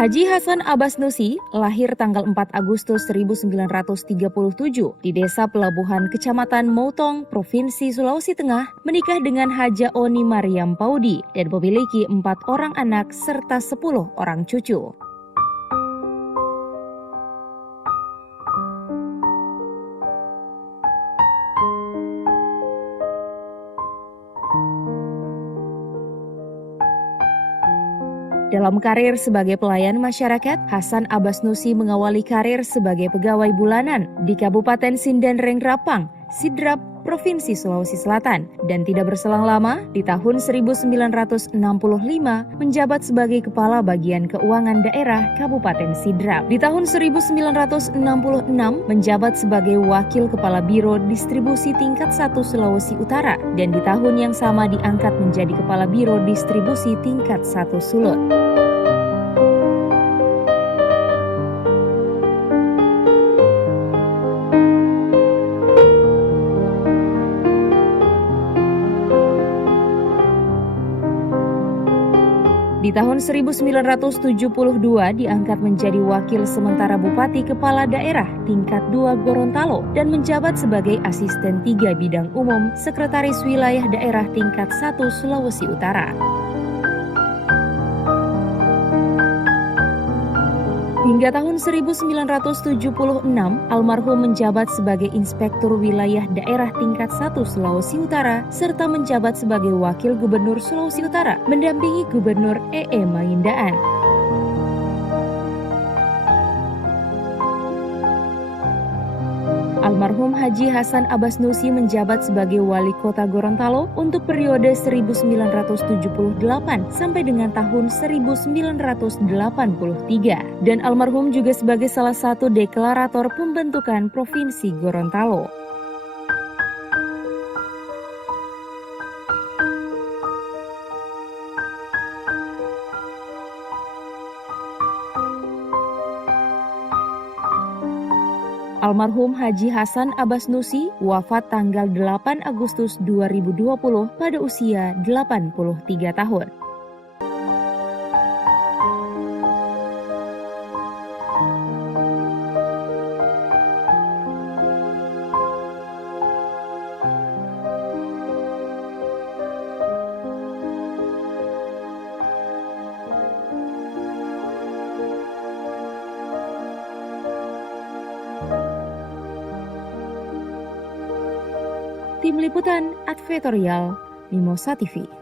Haji Hasan Abbas Nusy lahir tanggal 4 Agustus 1937 di Desa Pelabuhan Kecamatan Moutong, Provinsi Sulawesi Tengah, menikah dengan Haja Oni Mariam Paudi dan memiliki 4 orang anak serta 10 orang cucu. Dalam karir sebagai pelayan masyarakat, Hasan Abbas Nusy mengawali karir sebagai pegawai bulanan di Kabupaten Sindan Rengrapang, Sidrap, Provinsi Sulawesi Selatan, dan tidak berselang lama, di tahun 1965 menjabat sebagai Kepala Bagian Keuangan Daerah Kabupaten Sidrap. Di tahun 1966 menjabat sebagai Wakil Kepala Biro Distribusi Tingkat 1 Sulawesi Utara, dan di tahun yang sama diangkat menjadi Kepala Biro Distribusi Tingkat 1 Sulut. Di tahun 1972 diangkat menjadi Wakil Sementara Bupati Kepala Daerah Tingkat 2 Gorontalo dan menjabat sebagai Asisten 3 Bidang Umum Sekretaris Wilayah Daerah Tingkat 1 Sulawesi Utara. Hingga tahun 1976, almarhum menjabat sebagai Inspektur Wilayah Daerah Tingkat 1 Sulawesi Utara, serta menjabat sebagai Wakil Gubernur Sulawesi Utara, mendampingi Gubernur E.E. Mangindaan. Almarhum Haji Hasan Abbas Nusy menjabat sebagai Wali Kota Gorontalo untuk periode 1978 sampai dengan tahun 1983. Dan almarhum juga sebagai salah satu deklarator pembentukan Provinsi Gorontalo. Almarhum Haji Hasan Abbas Nusy wafat tanggal 8 Agustus 2020 pada usia 83 tahun. Tim Liputan Advertorial Mimosa TV.